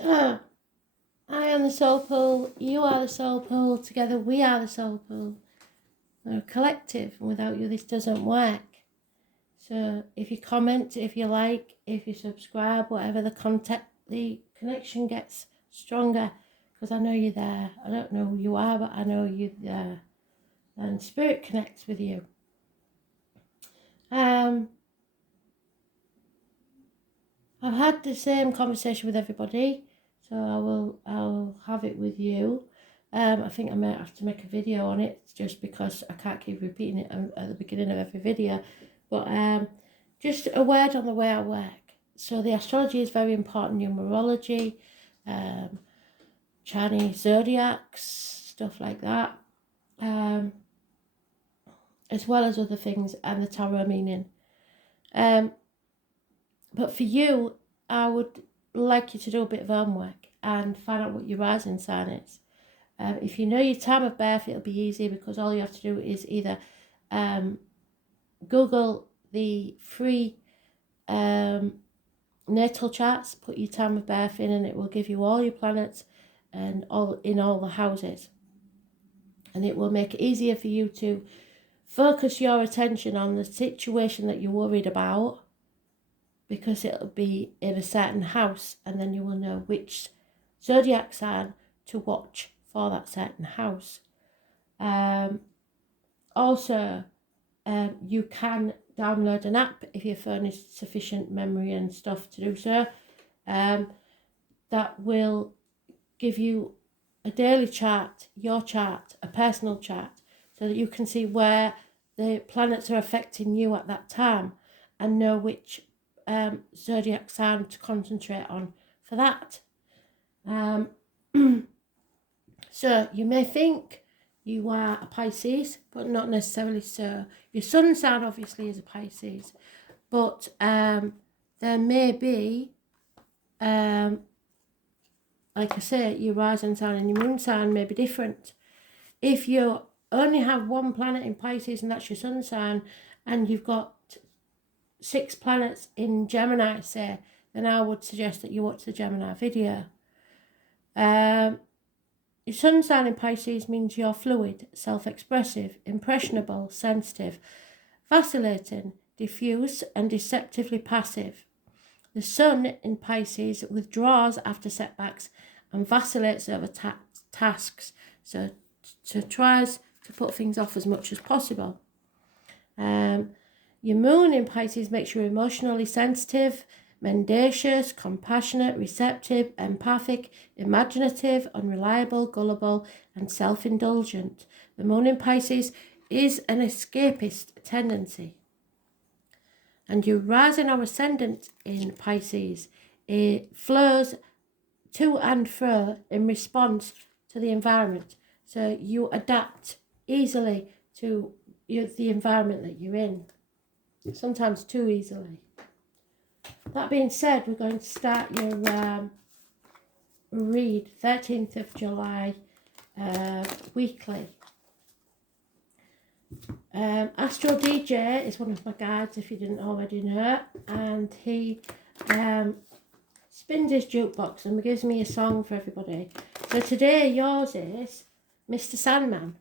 So, I am the soul pool, you are the soul pool, together we are the soul pool. We're a collective, and without you this doesn't work. So if you comment, if you like, if you subscribe, whatever the connection gets stronger, because I know you're there. I don't know who you are, but I know you're there. And spirit connects with you. I've had the same conversation with everybody, so I'll have it with you. I think I might have to make a video on it just because I can't keep repeating it at the beginning of every video. But just a word on the way I work. So the astrology is very important, numerology, Chinese zodiacs, stuff like that, as well as other things, and the tarot meaning. But for you, I would like you to do a bit of homework and find out what your rising sign is. If you know your time of birth, it'll be easy because all you have to do is either Google the free natal charts, put your time of birth in, and it will give you all your planets and all the houses. And it will make it easier for you to focus your attention on the situation that you're worried about, because it'll be in a certain house, and then you will know which zodiac sign to watch for that certain house. Also, you can download an app if you're furnished sufficient memory and stuff to do so. That will give you a daily chart, your chart, a personal chart, so that you can see where the planets are affecting you at that time and know which zodiac sign to concentrate on for that. So you may think you are a Pisces, but not necessarily so. Your sun sign obviously is a Pisces, but there may be, like I say, your rising sign and your moon sign may be different. If you only have one planet in Pisces and that's your sun sign, and you've got 6 planets in Gemini, say, then I would suggest that you watch the Gemini video. Your sun sign in Pisces means you're fluid, self-expressive, impressionable, sensitive, vacillating, diffuse, and deceptively passive. The sun in Pisces withdraws after setbacks and vacillates over tasks, so tries to put things off as much as possible. Your moon in Pisces makes you emotionally sensitive, mendacious, compassionate, receptive, empathic, imaginative, unreliable, gullible, and self-indulgent. The moon in Pisces is an escapist tendency. And your rising or ascendant in Pisces, it flows to and fro in response to the environment. So you adapt easily to the environment that you're in, sometimes too easily. That being said, we're going to start your read 13th of July weekly. Astro DJ is one of my guides, if you didn't already know, and he spins his jukebox and gives me a song for everybody. So today yours is Mr. Sandman.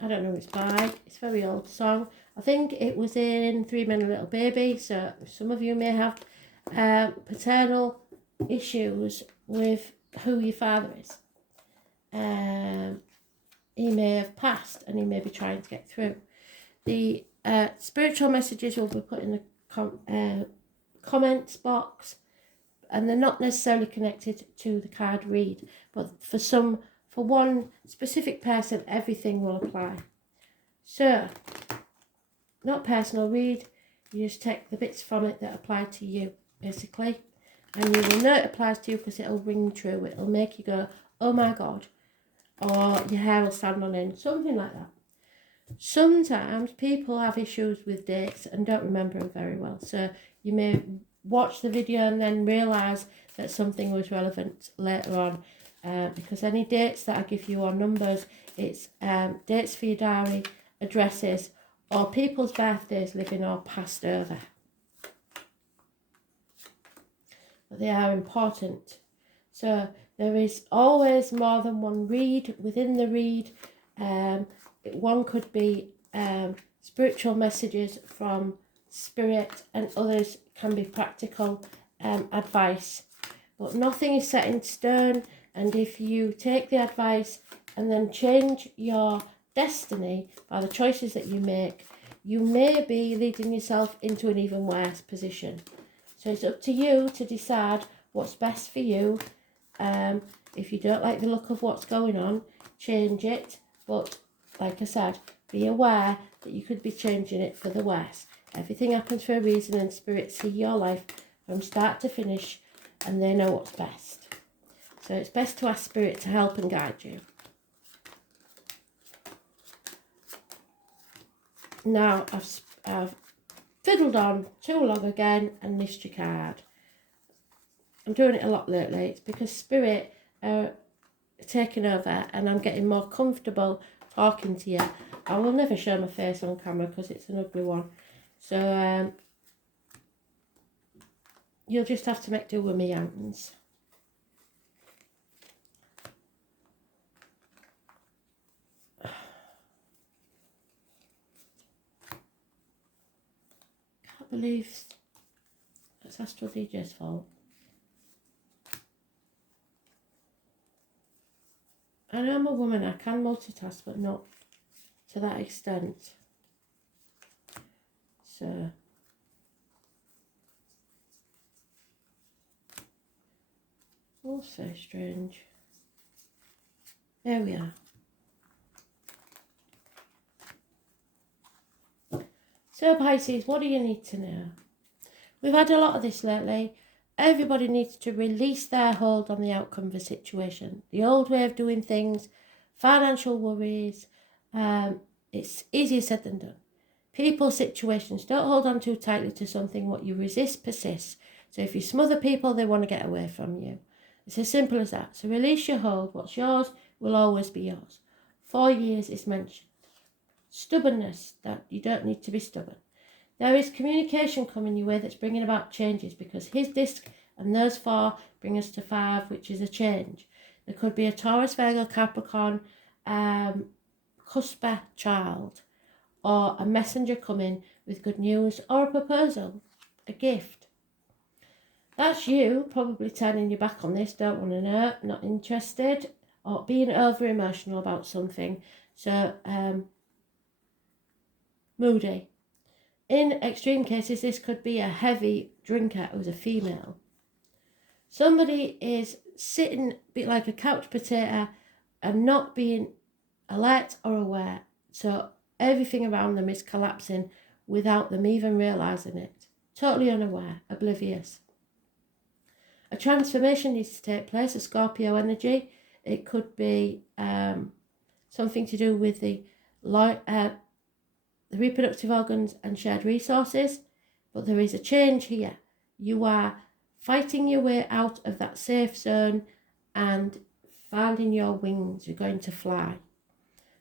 I don't know who it's by. It's a very old song. I think it was in 3 Men and a Little Baby, so some of you may have paternal issues with who your father is. He may have passed and he may be trying to get through. The spiritual messages will be put in the comments box, and they're not necessarily connected to the card read, but for one specific person, everything will apply. So, not personal read, you just take the bits from it that apply to you, basically. And you will know it applies to you because it'll ring true. It'll make you go, oh my God. Or your hair will stand on end, something like that. Sometimes people have issues with dates and don't remember them very well. So you may watch the video and then realise that something was relevant later on. Because any dates that I give you or numbers, it's dates for your diary, addresses, or people's birthdays living or passed over. But they are important. So there is always more than one read within the read. One could be spiritual messages from spirit, and others can be practical advice. But nothing is set in stone, and if you take the advice and then change your destiny by the choices that you make, you may be leading yourself into an even worse position. So it's up to you to decide what's best for you. If you don't like the look of what's going on, change it. But like I said, be aware that you could be changing it for the worse. Everything happens for a reason, and spirits see your life from start to finish, and they know what's best. So it's best to ask spirit to help and guide you. Now I've fiddled on too long again and missed your card. I'm doing it a lot lately. It's because spirit are taking over and I'm getting more comfortable talking to you. I will never show my face on camera because it's an ugly one. So you'll just have to make do with me hands. Can't believe it's Astral DJ's fault. I know I'm a woman, I can multitask, but not to that extent. So also strange. There we are. So Pisces, what do you need to know? We've had a lot of this lately. Everybody needs to release their hold on the outcome of a situation. The old way of doing things, financial worries, it's easier said than done. People, situations, don't hold on too tightly to something. What you resist persists. So if you smother people, they want to get away from you. It's as simple as that. So release your hold. What's yours will always be yours. 4 years is mentioned. Stubbornness, that you don't need to be stubborn. There is communication coming your way that's bringing about changes, because his disc and those 4 bring us to 5, which is a change. There could be a Taurus, Virgo, Capricorn, cusper child, or a messenger coming with good news, or a proposal, a gift. That's you probably turning your back on this, don't want to know, not interested, or being over emotional about something. So moody. In extreme cases, this could be a heavy drinker who's a female. Somebody is sitting a bit like a couch potato and not being alert or aware. So everything around them is collapsing without them even realising it. Totally unaware, oblivious. A transformation needs to take place, a Scorpio energy. It could be something to do with the reproductive organs and shared resources, but there is a change here. You are fighting your way out of that safe zone and finding your wings. You're going to fly.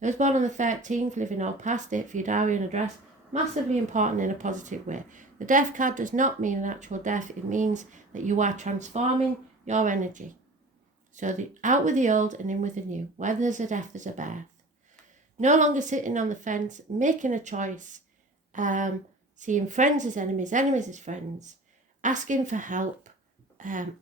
Those born on the 13th, living or past it for your diary and address, massively important in a positive way. The death card does not mean an actual death. It means that you are transforming your energy. So out with the old and in with the new. Where there's a death, there's a birth. No longer sitting on the fence, making a choice, seeing friends as enemies, enemies as friends, asking for help,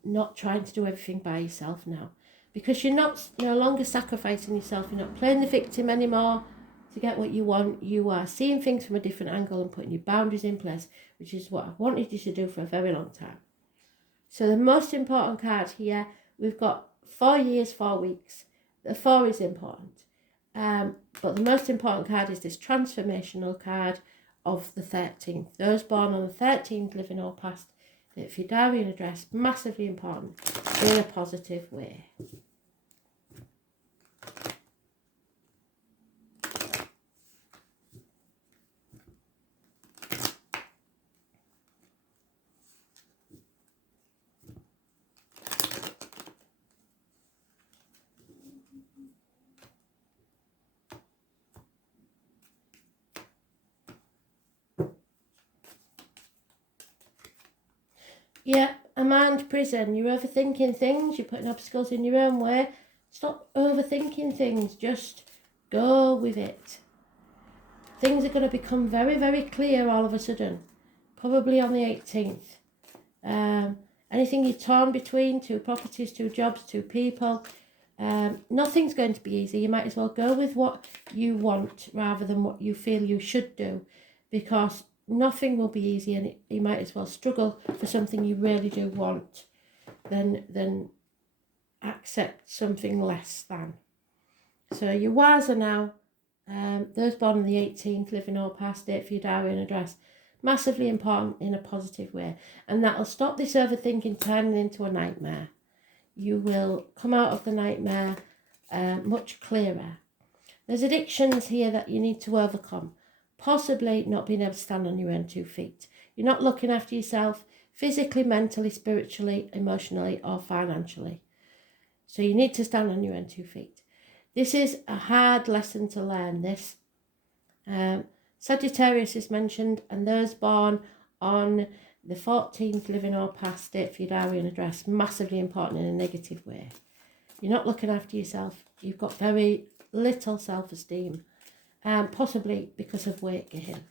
not trying to do everything by yourself now. Because you're no longer sacrificing yourself, you're not playing the victim anymore to get what you want. You are seeing things from a different angle and putting your boundaries in place, which is what I've wanted you to do for a very long time. So the most important card here, we've got 4 years, 4 weeks. The 4 is important. But the most important card is this transformational card of the 13th. Those born on the 13th, living or past, that for your diary and address, massively important in a positive way. Yeah, a mind prison. You're overthinking things. You're putting obstacles in your own way. Stop overthinking things. Just go with it. Things are going to become very, very clear all of a sudden. Probably on the 18th. Anything you're torn between, 2 properties, 2 jobs, 2 people, nothing's going to be easy. You might as well go with what you want rather than what you feel you should do, because nothing will be easy, and you might as well struggle for something you really do want than accept something less than. So your wiser now. Those born on the 18th, living or past, date for your diary and address. Massively important in a positive way, and that'll stop this overthinking turning into a nightmare. You will come out of the nightmare much clearer. There's addictions here that you need to overcome, possibly not being able to stand on your own 2 feet. You're not looking after yourself physically, mentally, spiritually, emotionally, or financially. So you need to stand on your own 2 feet. This is a hard lesson to learn, this. Sagittarius is mentioned, and those born on the 14th, living or past, date for your diary and address. Massively important in a negative way. You're not looking after yourself. You've got very little self-esteem, possibly because of weight gain.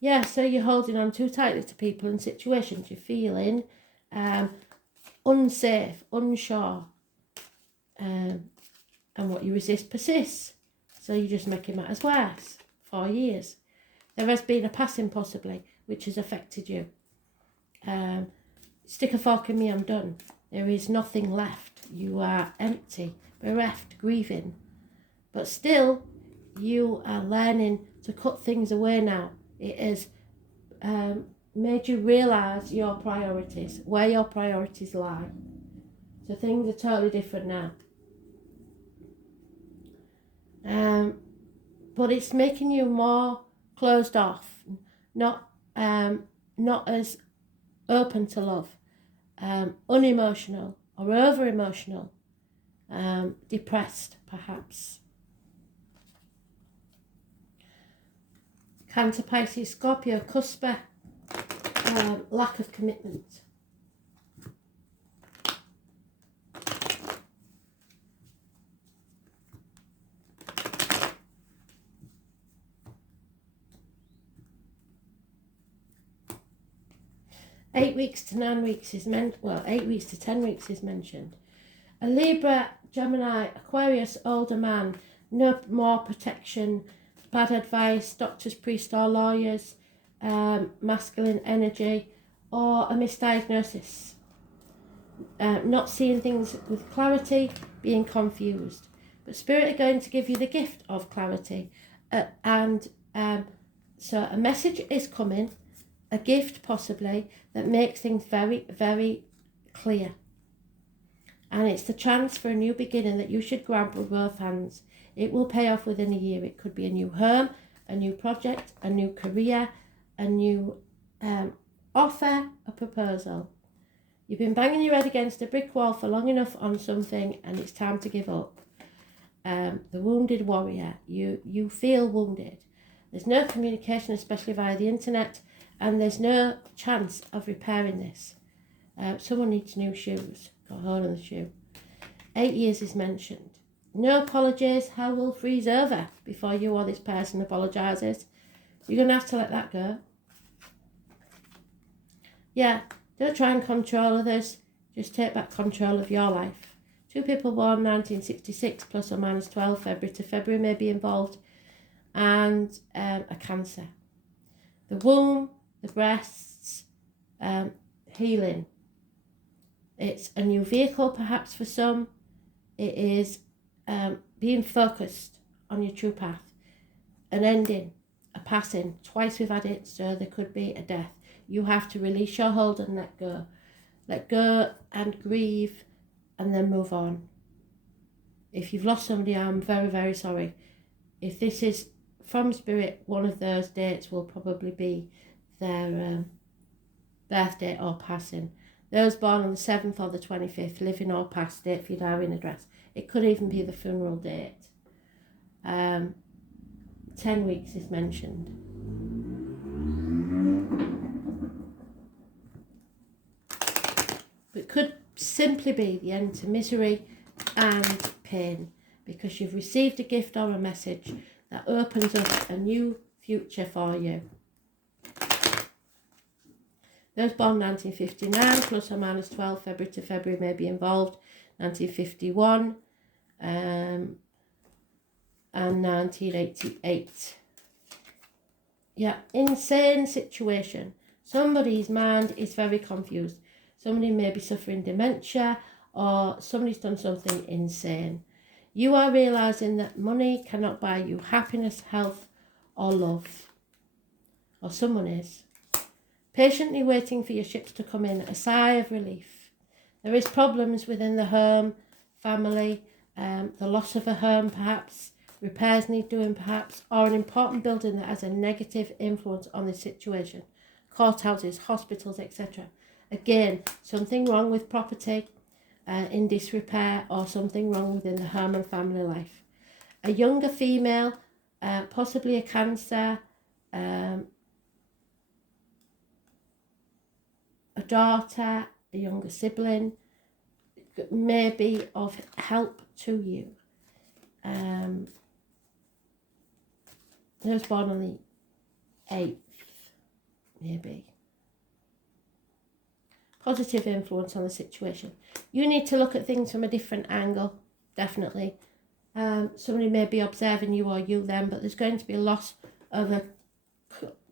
Yeah, so you're holding on too tightly to people and situations. You're feeling unsafe, unsure, and what you resist persists. So you're just making matters worse. 4 years. There has been a passing possibly, which has affected you. Stick a fork in me, I'm done. There is nothing left. You are empty, bereft, grieving. But still, you are learning to cut things away now. It has made you realise your priorities, where your priorities lie. So things are totally different now. But it's making you more closed off, not as open to love, unemotional or over emotional, depressed perhaps. Cancer, Pisces, Scorpio, cusper, lack of commitment. Eight weeks to 9 weeks is 8 weeks to 10 weeks is mentioned. A Libra, Gemini, Aquarius, older man, no more protection, bad advice, doctors, priests or lawyers, masculine energy, or a misdiagnosis. Not seeing things with clarity, being confused. But Spirit are going to give you the gift of clarity. So a message is coming, a gift possibly, that makes things very, very clear. And it's the chance for a new beginning that you should grab with both hands. It will pay off within a year. It could be a new home, a new project, a new career, a new offer, a proposal. You've been banging your head against a brick wall for long enough on something, and it's time to give up. The wounded warrior. You feel wounded. There's no communication, especially via the internet, and there's no chance of repairing this. Someone needs new shoes. Got a hole in the shoe. 8 years is mentioned. No apologies. Hell will freeze over before you or this person apologises. You're going to have to let that go. Yeah, don't try and control others. Just take back control of your life. 2 people born 1966 plus or minus 12 February to February may be involved, and a cancer. The womb, the breasts, healing. It's a new vehicle perhaps for some. It is being focused on your true path. An ending, a passing. Twice we've had it, so there could be a death. You have to release your hold and let go. Let go and grieve and then move on. If you've lost somebody, I'm very, very sorry. If this is from Spirit, one of those dates will probably be their birthday or passing. Those born on the 7th or the 25th, living or past, date for your diary and address. It could even be the funeral date. 10 weeks is mentioned. It could simply be the end to misery and pain, because you've received a gift or a message that opens up a new future for you. Those born 1959, plus or minus 12 February to February may be involved. 1951 and 1988. Yeah, insane situation. Somebody's mind is very confused. Somebody may be suffering dementia, or somebody's done something insane. You are realising that money cannot buy you happiness, health, or love. Or someone is. Patiently waiting for your ships to come in, a sigh of relief. There is problems within the home, family, the loss of a home perhaps, repairs need doing perhaps, or an important building that has a negative influence on the situation. Courthouses, hospitals, etc. Again, something wrong with property in disrepair, or something wrong within the home and family life. A younger female, possibly a cancer, a daughter, a younger sibling, may be of help to you. Those born on the 8th, maybe. Positive influence on the situation. You need to look at things from a different angle, definitely. Somebody may be observing you or you them, but there's going to be a loss of a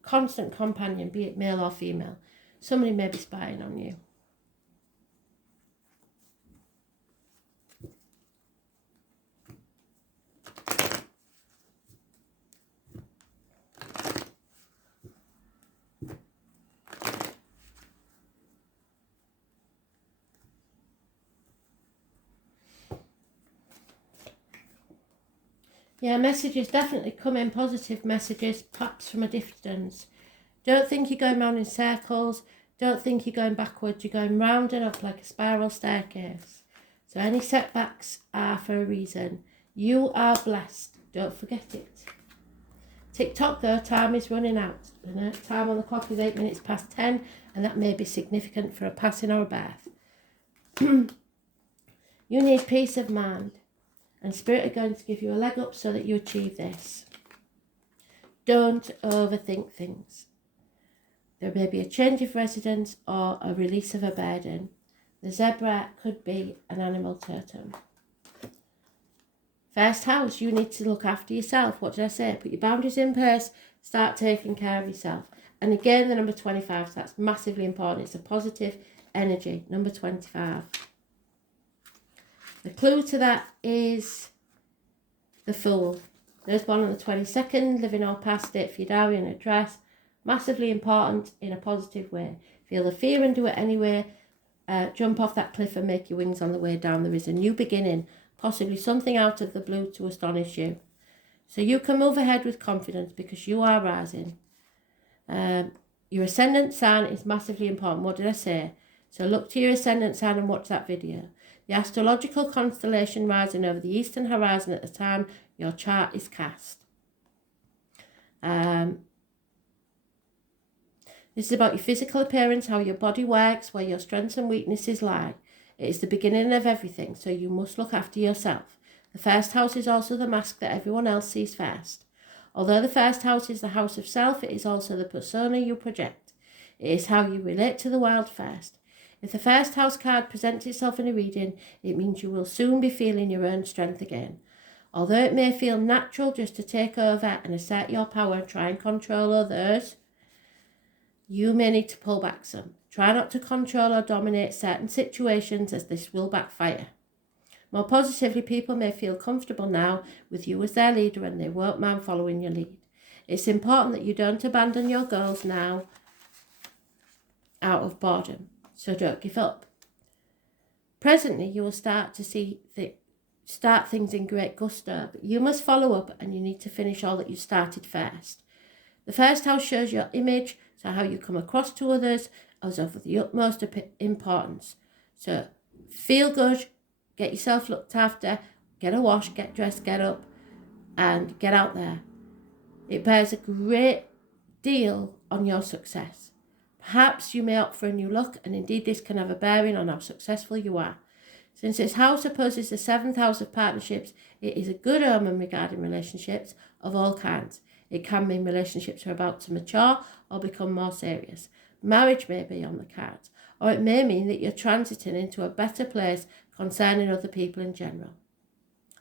constant companion, be it male or female. Somebody may be spying on you. Yeah, messages definitely come in, positive messages, perhaps from a distance. Don't think you're going round in circles. Don't think you're going backwards. You're going round and up like a spiral staircase. So any setbacks are for a reason. You are blessed. Don't forget it. Tick-tock though, time is running out. The time on the clock is 8 minutes past 10, and that may be significant for a passing or a birth. You need peace of mind. And Spirit are going to give you a leg up so that you achieve this. Don't overthink things. There may be a change of residence or a release of a burden. The zebra could be an animal totem. First house, you need to look after yourself. What did I say? Put your boundaries in place. Start taking care of yourself. And again, the number 25, so that's massively important. It's a positive energy, number 25. The clue to that is the Fool. Those born on the 22nd, living or past date for your diary and address. Massively important in a positive way. Feel the fear and do it anyway. Jump off that cliff and make your wings on the way down. There is a new beginning, possibly something out of the blue to astonish you. So you can move ahead with confidence because you are rising. Your ascendant sign is massively important. What did I say? So look to your ascendant sign and watch that video. The astrological constellation rising over the eastern horizon at the time your chart is cast. This is about your physical appearance, how your body works, where your strengths and weaknesses lie. It is the beginning of everything, so you must look after yourself. The first house is also the mask that everyone else sees first. Although the first house is the house of self, it is also the persona you project. It is how you relate to the world first. If the first house card presents itself in a reading, it means you will soon be feeling your own strength again. Although it may feel natural just to take over and assert your power and try and control others, you may need to pull back some. Try not to control or dominate certain situations, as this will backfire. More positively, people may feel comfortable now with you as their leader and they won't mind following your lead. It's important that you don't abandon your goals now out of boredom. So don't give up. Presently, you will start to see start things in great gusto, but you must follow up and you need to finish all that you started first. The first house shows your image, so how you come across to others, as of the utmost importance. So feel good, get yourself looked after, get a wash, get dressed, get up, and get out there. It bears a great deal on your success. Perhaps you may opt for a new look, and indeed this can have a bearing on how successful you are. Since this house opposes the 7th house of partnerships, it is a good omen regarding relationships of all kinds. It can mean relationships are about to mature or become more serious. Marriage may be on the cards, or it may mean that you're transiting into a better place concerning other people in general.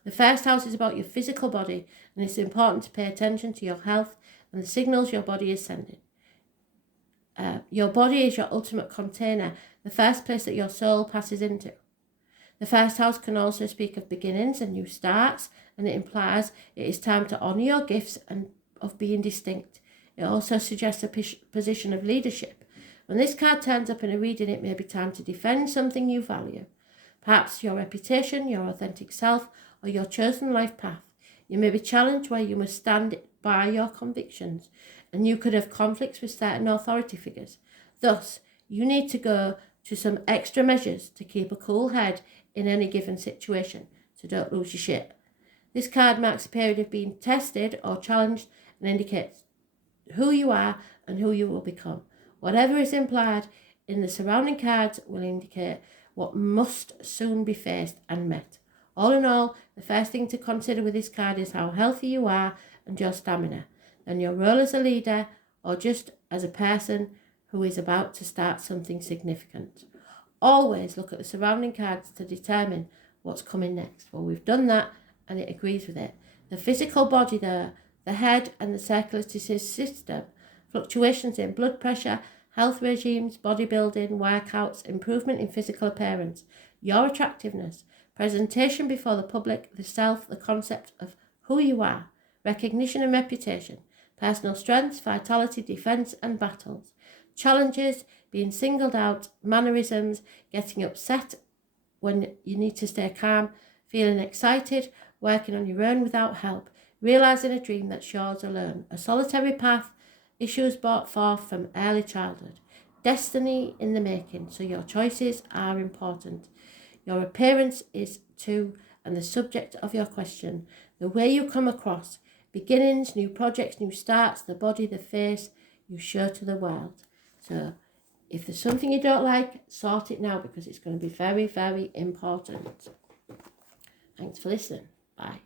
The first house is about your physical body, and it's important to pay attention to your health and the signals your body is sending. Your body is your ultimate container, the first place that your soul passes into. The first house can also speak of beginnings and new starts, and it implies it is time to honour your gifts and of being distinct. It also suggests a position of leadership. When this card turns up in a reading, it may be time to defend something you value. Perhaps your reputation, your authentic self, or your chosen life path. You may be challenged where you must stand by your convictions, and you could have conflicts with certain authority figures. Thus, you need to go to some extra measures to keep a cool head in any given situation, so don't lose your shit. This card marks a period of being tested or challenged and indicates who you are and who you will become. Whatever is implied in the surrounding cards will indicate what must soon be faced and met. All in all, the first thing to consider with this card is how healthy you are and your stamina, then your role as a leader or just as a person who is about to start something significant. Always look at the surrounding cards to determine what's coming next. Well, we've done that and it agrees with it. The physical body there, the head and the circulatory system, fluctuations in blood pressure, health regimes, bodybuilding, workouts, improvement in physical appearance, your attractiveness, presentation before the public, the self, the concept of who you are, recognition and reputation, personal strengths, vitality, defense and battles, challenges, being singled out, mannerisms, getting upset when you need to stay calm, feeling excited, working on your own without help, realising a dream that's yours alone, a solitary path, issues brought forth from early childhood, destiny in the making, so your choices are important. Your appearance is too, and the subject of your question, the way you come across, beginnings, new projects, new starts, the body, the face you show to the world. So if there's something you don't like, sort it now because it's going to be very, very important. Thanks for listening. Bye.